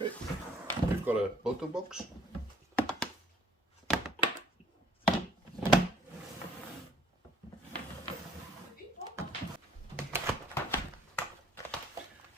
Okay. We've got a Biltong box.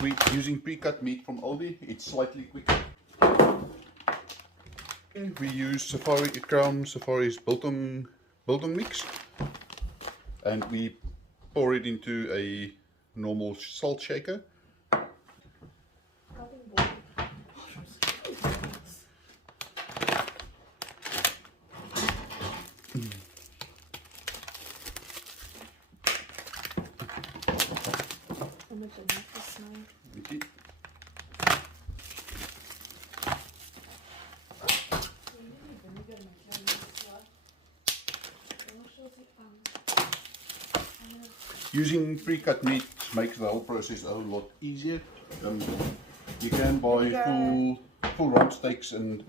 We're using pre-cut meat from Aldi. It's slightly quicker. Okay, we use Crown Safari's Biltong mix, and we pour it into a normal salt shaker. Okay. Using pre-cut meat makes the whole process a whole lot easier. You can buy full rump steaks and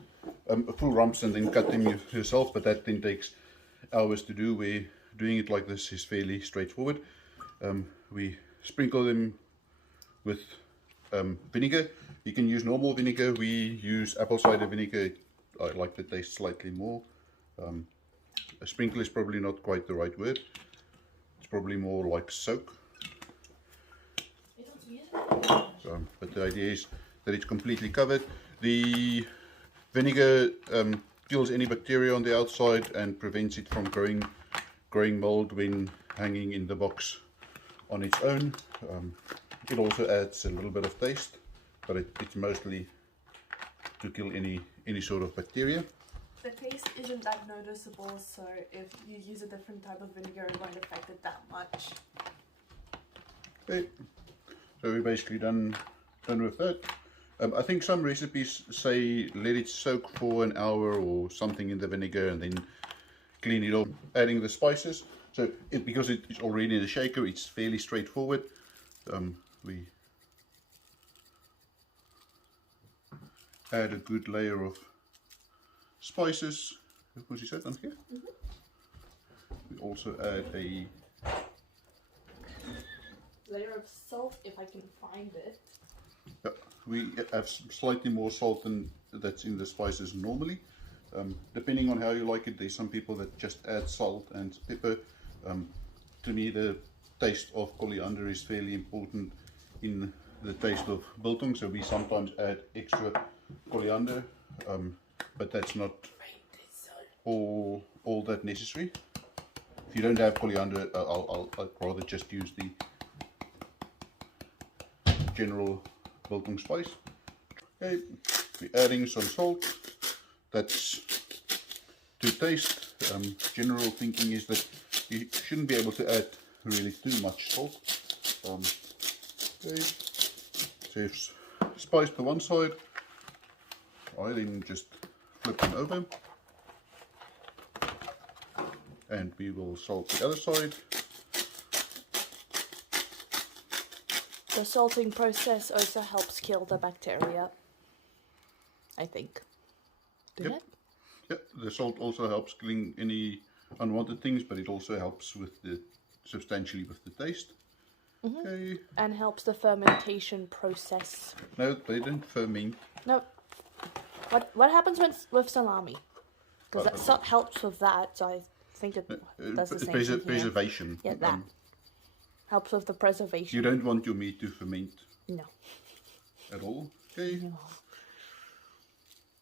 full rumps and then cut them yourself, but that then takes hours to do. Where doing it like this is fairly straightforward. We sprinkle them with vinegar. You can use normal vinegar. We use apple cider vinegar. I like the taste slightly more. A sprinkle is probably not quite the right word. It's probably more like soak. So, but the idea is that it's completely covered. The vinegar kills any bacteria on the outside and prevents it from growing mold when hanging in the box on its own. It also adds a little bit of taste, but it's mostly to kill any sort of bacteria. The taste isn't that noticeable, so if you use a different type of vinegar, it won't affect it that much. Okay, so we're basically done with that. I think some recipes say let it soak for an hour or something in the vinegar and then clean it off. Adding the spices. So because it's already in the shaker, it's fairly straightforward. We add a good layer of spices. Was that on here? We also add a layer of salt, if I can find it. Yeah, we have slightly more salt than that's in the spices normally. Depending on how you like it, there's some people that just add salt and pepper. To me, the taste of coriander is fairly important in the taste of biltong, so we sometimes add extra coriander, but that's not all that necessary. If you don't have coriander, I'd rather just use the general biltong spice. Okay, we're adding some salt. That's to taste. General thinking is that you shouldn't be able to add really too much salt. Okay, so you've spiced to one side. I then just flip them over, and we will salt the other side. The salting process also helps kill the bacteria, I think. Doesn't it? Yep, the salt also helps killing any unwanted things, but it also helps with substantially with the taste. Okay. And helps the fermentation process. No, they don't ferment. No. What happens with salami? Because that helps with that, so I think it does the same thing here. Preservation. Yeah, that helps with the preservation. You don't want your meat to ferment. No. At all. Okay. No.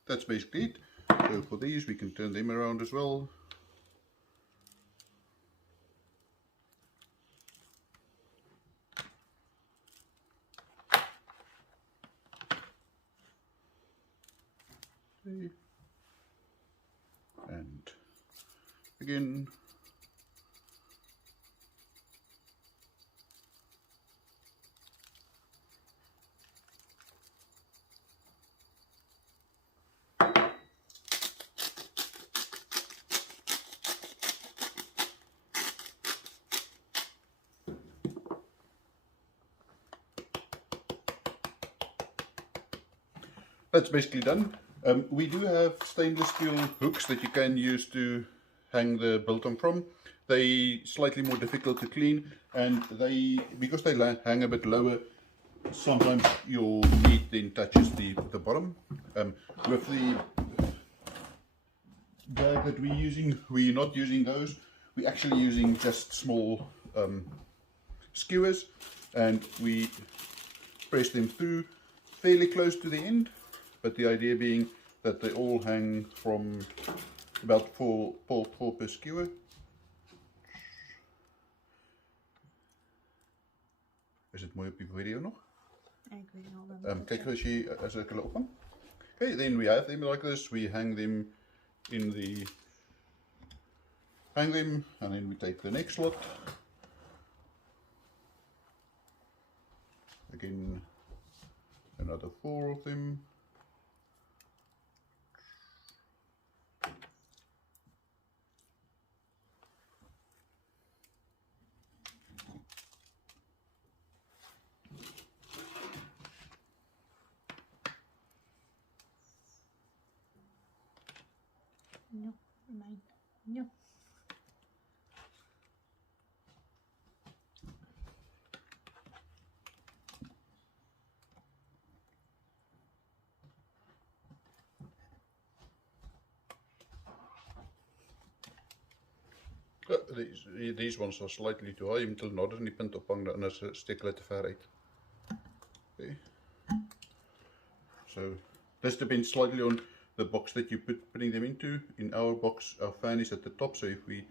That's basically it. So for these, we can turn them around as well. Okay. And again. That's basically done. We do have stainless steel hooks that you can use to hang the biltong from. They slightly more difficult to clean, and because they hang a bit lower, sometimes your meat then touches the bottom. With the bag that we're not using those. We're actually using just small skewers, and we press them through fairly close to the end, but the idea being that they all hang from about 4 per skewer. Is dit mooi op die video nog? Ek weet al dan. Kyk as ek hulle open. Okay, then we have them like this. We hang them and then we take the next lot. Again, another 4 of them. No, mine. No. These ones are slightly too high. Je moet hulle nader in die punt ophang, anders steek hulle te ver uit. Okay. So this depends slightly on the box that you putting them into. In our box, our fan is at the top, so if we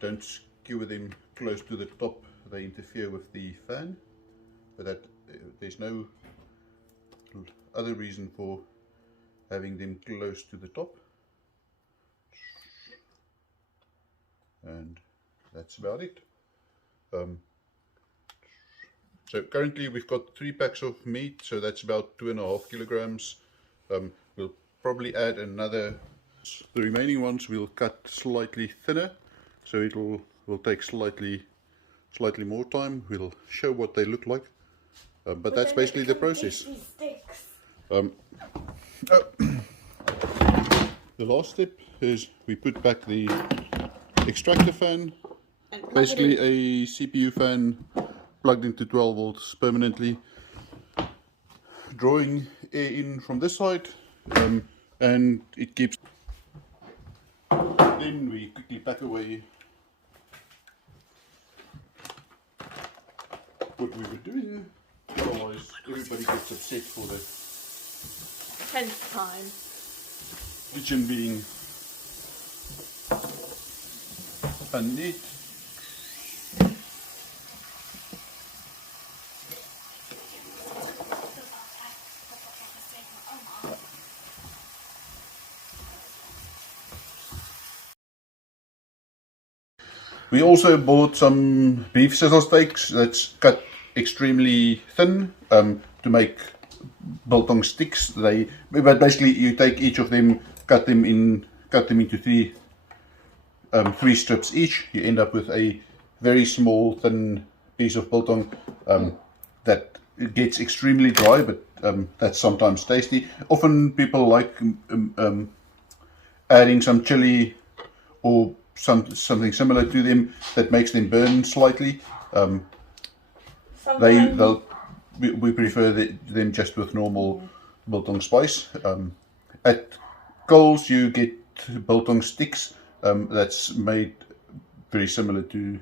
don't skewer them close to the top, they interfere with the fan. But that there's no other reason for having them close to the top. And that's about it. So currently we've got 3 packs of meat, so that's about 2.5 kilograms. We'll probably add another. The remaining ones we'll cut slightly thinner, so will take slightly more time. We'll show what they look like, but that's basically the process. The last step is we put back the extractor fan, basically a CPU fan plugged into 12 volts permanently, drawing air in from this side, and it keeps. Then we quickly pack away what we were doing, otherwise everybody gets upset for the 10th time. kitchen being unneat. We also bought some beef sizzle steaks that's cut extremely thin to make biltong sticks. But basically you take each of them, cut them into three strips each. You end up with a very small thin piece of biltong that gets extremely dry, but that's sometimes tasty. Often people like adding some chili or something similar to them that makes them burn slightly. We prefer them just with normal biltong spice. At Coles you get biltong sticks that's made very similar to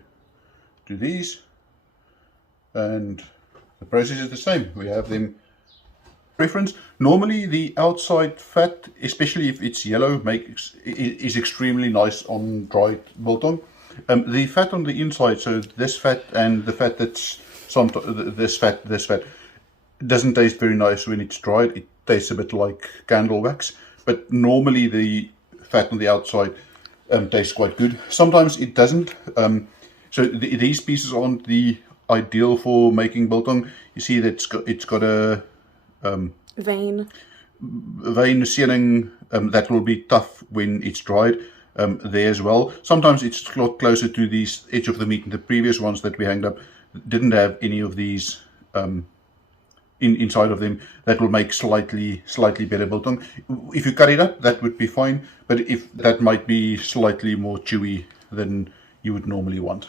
these, and the process is the same. We have them preference. Normally the outside fat, especially if it's yellow, is extremely nice on dried biltong. The fat on the inside, so this fat and the fat that's this fat doesn't taste very nice when it's dried. It tastes a bit like candle wax, but normally the fat on the outside tastes quite good. Sometimes it doesn't. So these pieces aren't the ideal for making biltong. You see that it's got a vein sealing that will be tough when it's dried there as well. Sometimes it's a lot closer to the edge of the meat. The previous ones that we hanged up didn't have any of these inside of them. That will make slightly better biltong. If you cut it up, that would be fine, but if that might be slightly more chewy than you would normally want.